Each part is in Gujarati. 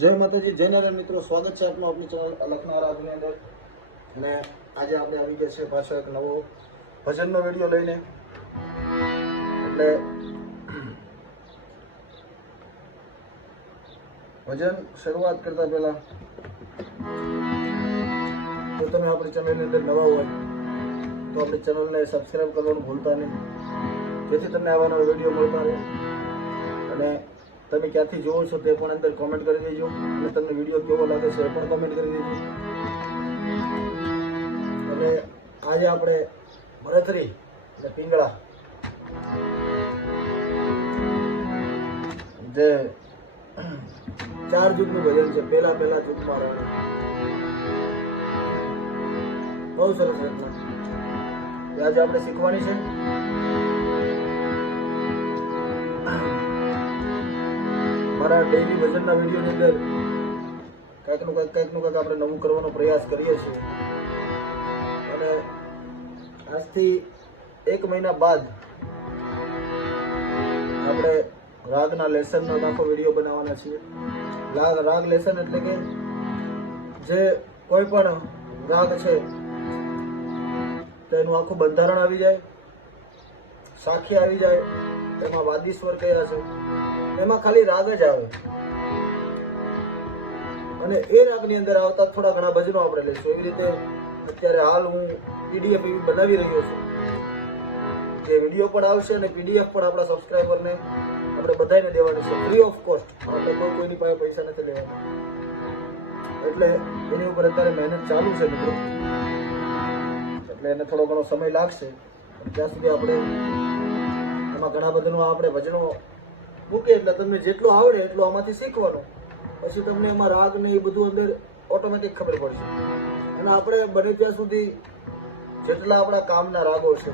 જય માતાજી, જય નારાયણ મિત્રો, સ્વાગત છે આપનું આપણી ચેનલ લખના રાજની અંદર. અને આજે આપણે આવી ગયા છે પાછો એક નવો ભજનનો વિડીયો લઈને. એટલે ભજન શરૂઆત કરતા પહેલા જો તમે આપણી ચેનલની અંદર નવા હોય તો આપણી ચેનલને સબસ્ક્રાઈબ કરવાનું ભૂલતા નહીં, જેથી તમને આવા નવા વિડીયો મળતા રહે. અને તમે ક્યાંથી જોવો છો તે પણ અંદર કોમેન્ટ કરી દેજો, અને તમને વિડીયો કેવો લાગે છે એ પણ કોમેન્ટ કરી દેજો. અને આજે આપણે ભરતરી અને પિંગળા જે 4 જૂથનું ભજન છે, પહેલા જૂથમાં રાણી, બહુ સરસ રચના આજે આપણે શીખવાની છે. મારા ડેઈલી ભજનના વિડીયોની અંદર કંઈક આપણે નવું કરવાનો પ્રયાસ કરીએ છીએ. અને આજથી 1 મહિના બાદ આપણે રાગના લેસનનો આખો વિડીયો બનાવવાના છીએ. રાગ લેસન એટલે કે જે કોઈ પણ રાગ છે તેનું આખું બંધારણ આવી જાય, સાખી આવી જાય, તેમાં વાદી સ્વર કયા છે, એમાં ખાલી રાગ જ આવે. અને એ રાગની અંદર આવતા થોડા ઘણા ભજનો આપણે લઈશું. એવી રીતે અત્યારે હાલ હું પીડીએફ બનાવી રહ્યો છું, જે વિડીયો પણ આવશે અને પીડીએફ પણ આપણા સબસ્ક્રાઈબરને આપણે બધાને દેવાની છે, ફ્રી ઓફ કોસ્ટ. આપણે કોઈની પાસે પૈસા નથી લેવાના. એટલે એની ઉપર અત્યારે મહેનત ચાલુ છે મિત્રો, એટલે એને થોડો ઘણો સમય લાગશે. ત્યાં સુધી આપણે એમાં ઘણા બધાનું આપણે ભજનો મૂકે એટલે તમને જેટલું આવડે એટલું આમાંથી શીખવાનું. પછી તમને એમાં રાગ ને એ બધું અંદર ઓટોમેટિક ખબર પડશે. અને આપણે બને ત્યાં સુધી જેટલા આપણા કામના રાગો છે,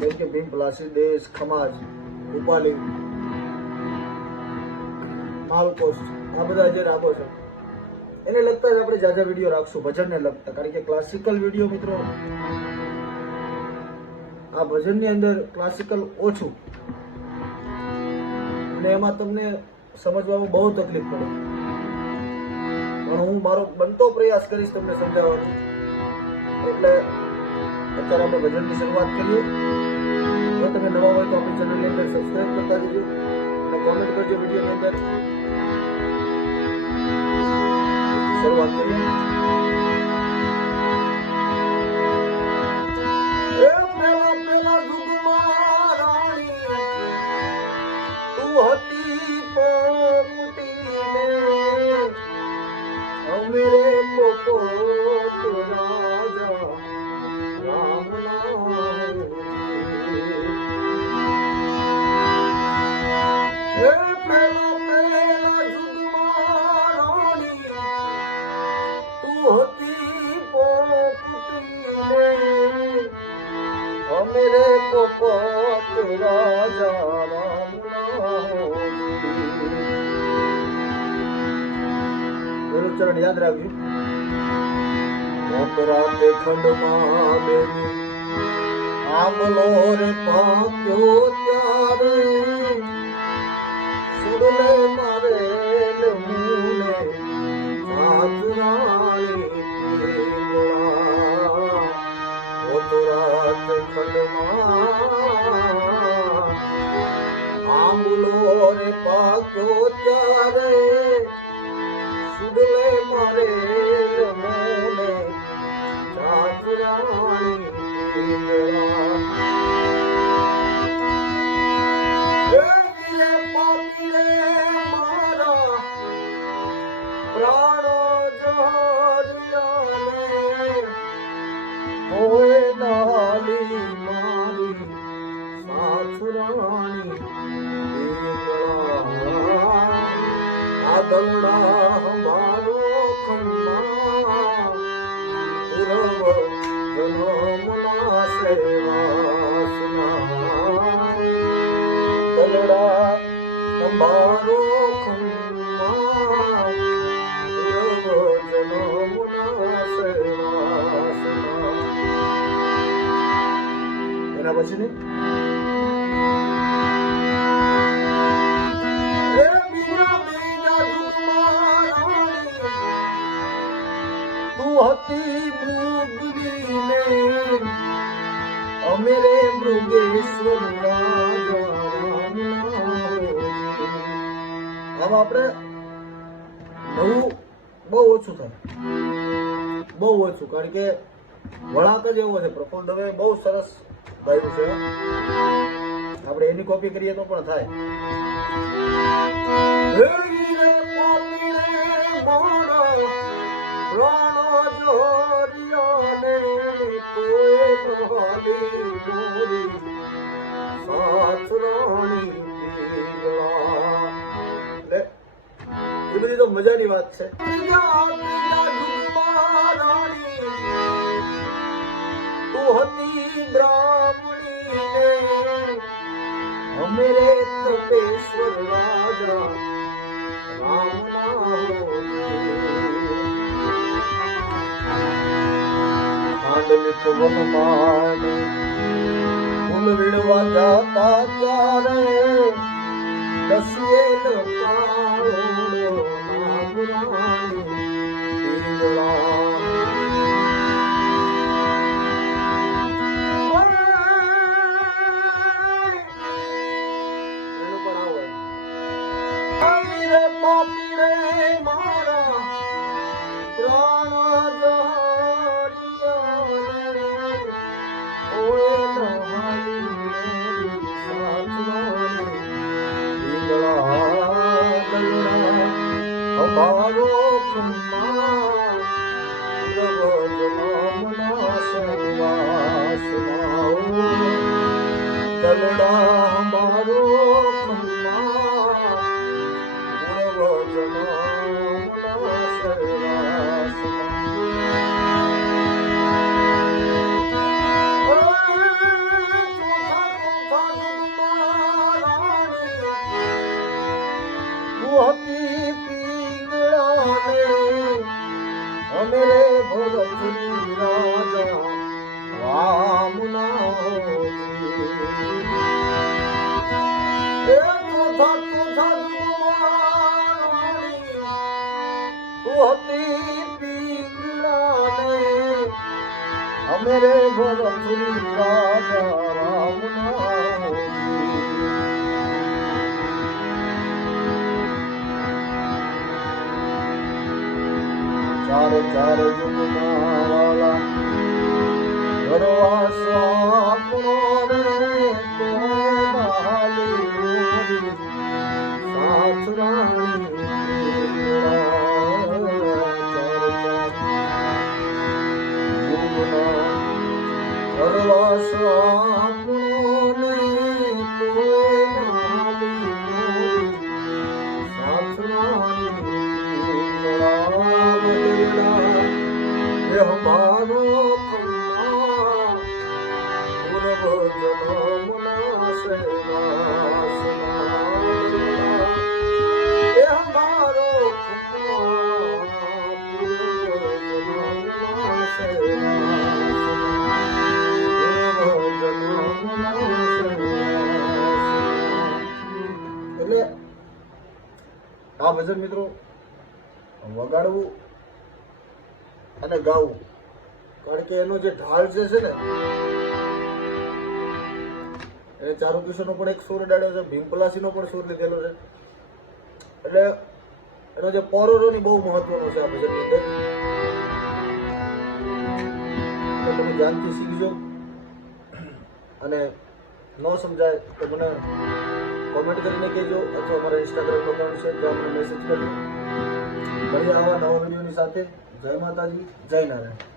જેમ કે ભીમ પ્લાસી, દેશ, ખમાજ, ઉપાલી, માલકોશ, આ બધા જે રાગો છે એને લગતા જ આપણે જાજા વિડીયો રાખશું ભજનને લગતા. કારણ કે ક્લાસિકલ વિડીયો મિત્રો, આ ભજનની અંદર ક્લાસિકલ ઓછું, અને એમાં તમને સમજવામાં બહુ તકલીફ પડે. પણ હું મારો બનતો પ્રયાસ કરીશ તમને સમજાવવાનો. એટલે અત્યારે આપણે ભજનની શરૂઆત કરીએ. જો તમે નવા હોય તો આપણી ચેનલની અંદર સબસ્ક્રાઈબ કરતા જજો અને કોમેન્ટ કરજો વિડીયોની અંદર. શરૂઆત કરીએ. मेरे पोपट राजा राम ચરણ યાદ રાખજો. રાતે ખંડમાં બેની આંબલો રે પાક્યો ત્યારે સુડલે મારે લમૂને સાધરાણી રાત ખંડમાં આંબલો રે પાક્યો ત્યારે સુડલે મારે લમૂને સાધરાણી પ્રાણો જોરિયાને હોય નાલી મારી સાસરાણી આ દંડા હમારો ખમ્મા પુરવ જનમના સેવાસના દંડા હમારો ખમ્મા પુરવ જનમના સેવાસના. એના પછી ને આમાં આપણે નવું બહુ ઓછું થાય, બહુ ઓછું, કારણ કે વળાંક જ એવો છે. પ્રફુલ્લ દવે બહુ સરસ ગાયું છે, આપણે એની કોપી કરીએ તો પણ થાય. એ બધી તો મજાની વાત છે. મેરે તપેશ્વર રાજા રામ વનમાં ફૂલ વીણવા જાતા ત્યારે દસિયેલ કાળો નાગરાણી પીંગળા. મેરે ભરતરી રાજા રામ મેરે ભરતરી રાજા રામ ચાર ચાર જુગના વાલા ઘરવાસ આપણો રે તો બહાલી સાથ રાણી. ચાર ચાર જુગના ઘરવાસ આપણો રે તો બહાલી સાથ રાણી. हमारो खन्ना पूर्व जन्मना सहवासना ये हमारो खन्ना पूर्व जन्मना सहवासना पूर्व जन्मना सहवासना. એટલે આ ભજન મિત્રો વગાડવું અને ગાવું, કારણ કે એનો જે ઢાળ જે છે ને એ ચારુકિશોરનો પણ એક સૂર ડાળ્યો છે, ભીમપલાસીનો પણ સૂર લીધેલો છે. એટલે એનો જે પોરોરોની બહુ મહત્વનો છે આ ભજનની અંદર. તમે ધ્યાનથી શીખજો, અને ન સમજાય તો મને કોમેન્ટ કરીને કહેજો, અથવા અમારા ઇન્સ્ટાગ્રામ અકાઉન્ટ છે ત્યાં મને મેસેજ કરજો. મળીએ આવા નવા વિડીયોની સાથે. જય માતાજી, જય નારાયણ.